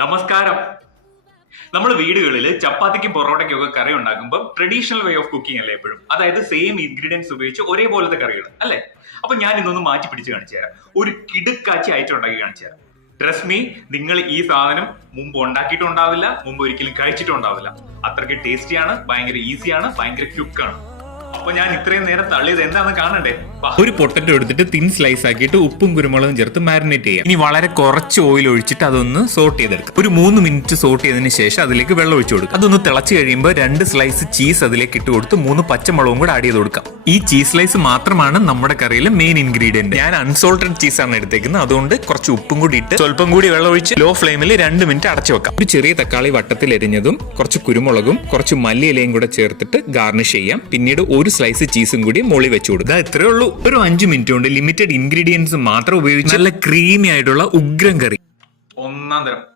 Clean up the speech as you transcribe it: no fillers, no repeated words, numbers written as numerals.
നമസ്കാരം. നമ്മൾ വീടുകളിൽ ചപ്പാത്തിക്കും പൊറോട്ടയ്ക്കും ഒക്കെ കറി ഉണ്ടാക്കുമ്പോൾ ട്രഡീഷണൽ വേ ഓഫ് കുക്കിംഗ് അല്ലേ എപ്പോഴും, അതായത് സെയിം ഇൻഗ്രീഡിയൻസ് ഉപയോഗിച്ച് ഒരേപോലത്തെ കറികൾ അല്ലേ. അപ്പൊ ഞാൻ ഇന്നൊന്ന് മാറ്റി പിടിച്ച് കാണിച്ചു തരാം, ഒരു കിടുക്കാച്ചി ഐറ്റം ഉണ്ടാക്കി കാണിച്ചു തരാം. ട്രസ്റ്റ് മീ, നിങ്ങൾ ഈ സാധനം മുമ്പ് ഉണ്ടാക്കിയിട്ടുണ്ടാവില്ല, മുമ്പ് ഒരിക്കലും കഴിച്ചിട്ടുണ്ടാവില്ല. അത്രയ്ക്ക് ടേസ്റ്റിയാണ്, ഭയങ്കര ഈസിയാണ്, ഭയങ്കര ക്വിക്കാണ്. അപ്പൊ ഞാൻ ഇത്രയും നേരം തള്ളിയത് എന്താണെന്ന് കാണണ്ടേ? ഒരു പൊട്ടറ്റോ എടുത്തിട്ട് തിൻ സ്ലൈസ് ആക്കിയിട്ട് ഉപ്പും കുരുമുളകും ചേർത്ത് മാരിനേറ്റ് ചെയ്യാം. ഇനി വളരെ കുറച്ച് ഓയിൽ ഒഴിച്ചിട്ട് അതൊന്ന് സോട്ട് ചെയ്തെടുക്കാം. ഒരു 3 മിനിറ്റ് സോട്ട് ചെയ്തതിന് ശേഷം അതിലേക്ക് വെള്ളം ഒഴിച്ചു കൊടുക്കാം. അതൊന്ന് തിളച്ച് കഴിയുമ്പോൾ 2 സ്ലൈസ് ചീസ് അതിലേക്ക് ഇട്ട് കൊടുത്ത് 3 പച്ചമുളകും കൂടെ ആഡ് ചെയ്ത് കൊടുക്കാം. ഈ ചീസ് സ്ലൈസ് മാത്രമാണ് നമ്മുടെ കറിയിലെ മെയിൻ ഇൻഗ്രീഡിയന്റ്. ഞാൻ അൺസോൾട്ടഡ് ചീസ് ആണ് എടുത്തേക്കുന്നത്, അതുകൊണ്ട് കുറച്ച് ഉപ്പും കൂടി ഇട്ട് സ്വല്പം കൂടി വെള്ളം ഒഴിച്ച് ലോ ഫ്ലെയിമിൽ 2 മിനിറ്റ് അടച്ചു വെക്കാം. ഒരു ചെറിയ തക്കാളി വട്ടത്തിൽ എരിഞ്ഞതും കുറച്ച് കുരുമുളകും കുറച്ച് മല്ലിയിലയും കൂടെ ചേർത്തിട്ട് ഗാർണിഷ് ചെയ്യാം. പിന്നീട് ഒരു സ്ലൈസ് ചീസും കൂടി മുകളിൽ വെച്ചു കൊടുക്കുക. ഇത്രേ ഉള്ളൂ. ഒരു 5 മിനിറ്റ് കൊണ്ട് ലിമിറ്റഡ് ഇൻഗ്രീഡിയൻസ് മാത്രം ഉപയോഗിച്ച് നല്ല ക്രീമി ആയിട്ടുള്ള ഉഗ്രം കറി, ഒന്നാം തരം.